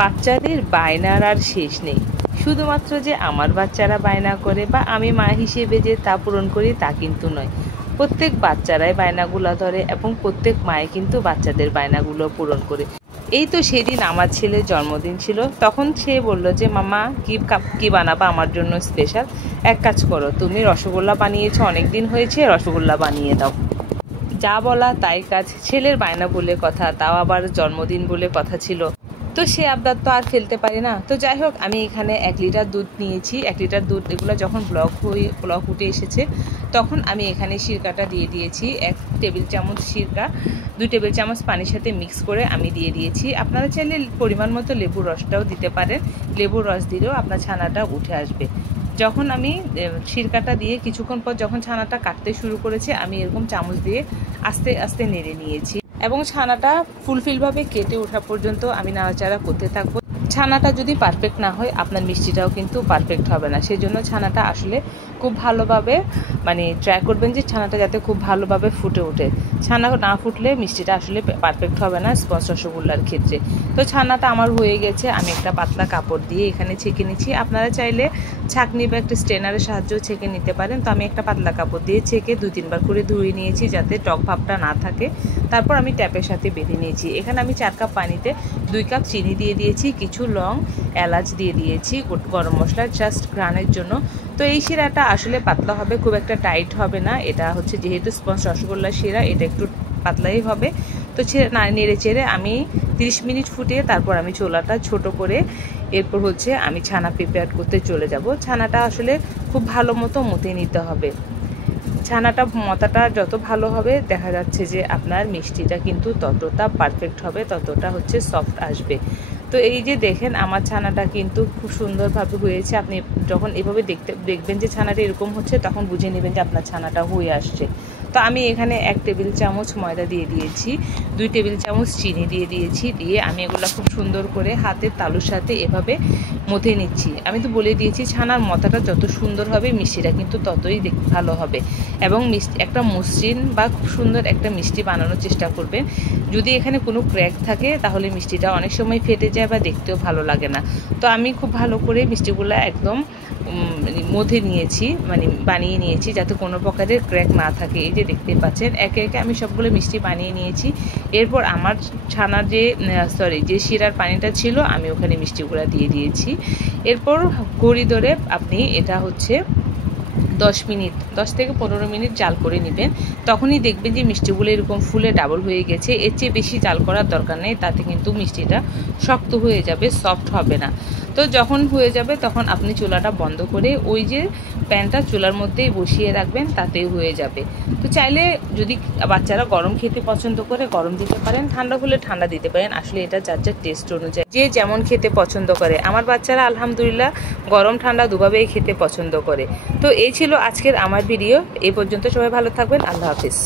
বাচ্চাদের বায়নার আর শেষ নেই। শুধুমাত্র যে আমার বাচ্চারা বায়না করে বা আমি মা হিসেবে যে তা পূরণ করি তা কিন্তু নয়। প্রত্যেক বাচ্চারাই বায়নাগুলো ধরে এবং প্রত্যেক মায়ে কিন্তু বাচ্চাদের বায়নাগুলো পূরণ করে। এই তো সেদিন আমার ছেলের জন্মদিন ছিল, তখন সে বলল যে মামা কি বানাবা আমার জন্য স্পেশাল। এক কাজ করো, তুমি রসগোল্লা বানিয়েছো, অনেক দিন হয়েছে, রসগোল্লা বানিয়ে দাও। যা বলা তাই কাজ। ছেলের বায়না বলে কথা, তাও আবার জন্মদিন বলে কথা ছিল, তো সে আবদার তো আর ফেলতে পারি না। তো যাই হোক, আমি এখানে 1 লিটার দুধ নিয়েছি। 1 লিটার দুধ এগুলো যখন ব্লক উঠে এসেছে তখন আমি এখানে সিরকাটা দিয়ে দিয়েছি। 1 টেবিল চামচ সিরকা 2 টেবিল চামচ পানির সাথে মিক্স করে আমি দিয়ে দিয়েছি। আপনারা চাইলে পরিমাণ মতো লেবুর রসটাও দিতে পারেন। লেবুর রস দিলেও আপনার ছানাটা উঠে আসবে। যখন আমি সিরকাটা দিয়ে কিছুক্ষণ পর যখন ছানাটা কাটতে শুরু করেছে, আমি এরকম চামচ দিয়ে আস্তে আস্তে নেড়ে নিয়েছি এবং ছানাটা ফুলফিলভাবে কেটে ওঠা পর্যন্ত আমি নাড়াচাড়া করতে থাকবো। ছানাটা যদি পারফেক্ট না হয় আপনার মিষ্টিটাও কিন্তু পারফেক্ট হবে না। সেজন্য ছানাটা আসলে খুব ভালোভাবে ট্রাই করবেন যে ছানাটা যাতে খুব ভালোভাবে ফুটে ওঠে। ছানা না ফুটলে মিষ্টিটা আসলে পারফেক্ট হবে না স্পঞ্জ রসগোল্লার ক্ষেত্রে। তো ছানাটা আমার হয়ে গেছে, আমি একটা পাতলা কাপড় দিয়ে এখানে ছেঁকে নিচ্ছি। আপনারা চাইলে ছাঁকনি বা একটা স্ট্রেনারের সাহায্যেও ছেঁকে নিতে পারেন। তো আমি একটা পাতলা কাপড় দিয়ে ছেঁকে 2-3 বার করে ধুয়ে নিয়েছি যাতে টক ভাবটা না থাকে। তারপর আমি ট্যাপের সাথে বেঁধে নিয়েছি। এখানে আমি 4 কাপ পানিতে 2 কাপ চিনি দিয়ে দিয়েছি, কিছু লং এলাচ দিয়ে দিয়েছি, গরম মশলা জাস্ট ঘ্রাণের জন্য। তো এই শিরাটা আসলে পাতলা হবে, খুব একটা টাইট হবে না। এটা হচ্ছে যেহেতু স্পঞ্জ রসগোল্লার শিরা, এটা একটু পাতলাই হবে। তো নেড়ে চেড়ে আমি 30 মিনিট ফুটিয়ে তারপর আমি চুলাটা ছোট করে এরপর হচ্ছে আমি ছানা প্রিপেয়ার করতে চলে যাব। ছানাটা আসলে খুব ভালো মতো মতে নিতে হবে। ছানাটা মতাটা যত ভালো হবে দেখা যাচ্ছে যে আপনার মিষ্টিটা কিন্তু ততটা পারফেক্ট হবে, ততটা হচ্ছে সফট আসবে। তো এই যে দেখেন আমার ছানাটা কিন্তু খুব সুন্দরভাবে হয়েছে। আপনি যখন এভাবে দেখবেন যে ছানাটা এরকম হচ্ছে, তখন বুঝে নেবেন যে আপনার ছানাটা হয়ে আসছে। তো আমি এখানে 1 টেবিল চামচ ময়দা দিয়ে দিয়েছি, 2 টেবিল চামচ চিনি দিয়ে দিয়েছি। দিয়ে আমি এগুলো খুব সুন্দর করে হাতের তালুর সাথে এভাবে মথে নিচ্ছি। আমি তো বলে দিয়েছি ছানার মতাটা যত সুন্দর হবে মিষ্টিটা কিন্তু ততই ভালো হবে। এবং একটা মসৃণ বা খুব সুন্দর একটা মিষ্টি বানানোর চেষ্টা করবেন। যদি এখানে কোনো ক্র্যাক থাকে তাহলে মিষ্টিটা অনেক সময় ফেটে যায় বা দেখতেও ভালো লাগে না। তো আমি খুব ভালো করে মিষ্টিগুলো একদম মথে নিয়েছি, বানিয়ে নিয়েছি যাতে কোনো প্রকারের ক্র্যাক না থাকে। এই যে দেখতে পাচ্ছেন একে একে আমি সবগুলো মিষ্টি বানিয়ে নিয়েছি। এরপর আমার ছানার যে শিরার পানিটা ছিল আমি ওখানে মিষ্টিগুলো দিয়ে দিয়েছি। এরপর ঘড়ি ধরে আপনি এটা হচ্ছে 10 থেকে 15 মিনিট জাল করে নেবেন। তখনই দেখবেন যে মিষ্টিগুলো এরকম ফুলে ডাবল হয়ে গেছে। এর চেয়ে বেশি জাল করার দরকার নেই, তাতে কিন্তু মিষ্টিটা শক্ত হয়ে যাবে, সফট হবে না। তো যখন হয়ে যাবে তখন আপনি চুলাটা বন্ধ করে ওই যে প্যানটা চুলার মধ্যেই বসিয়ে রাখবেন, তাতেই হয়ে যাবে। তো চাইলে যদি বাচ্চারা গরম খেতে পছন্দ করে গরম দিতে পারেন, ঠান্ডা হলে ঠান্ডা দিতে পারেন। আসলে এটা যার যার টেস্ট অনুযায়ী যে যেমন খেতে পছন্দ করে। আমার বাচ্চারা আলহামদুলিল্লাহ গরম ঠান্ডা দুভাবেই খেতে পছন্দ করে। তো এই ছিল আজকের আমার ভিডিও। এই পর্যন্ত সবাই ভালো থাকবেন। আল্লাহ হাফিজ।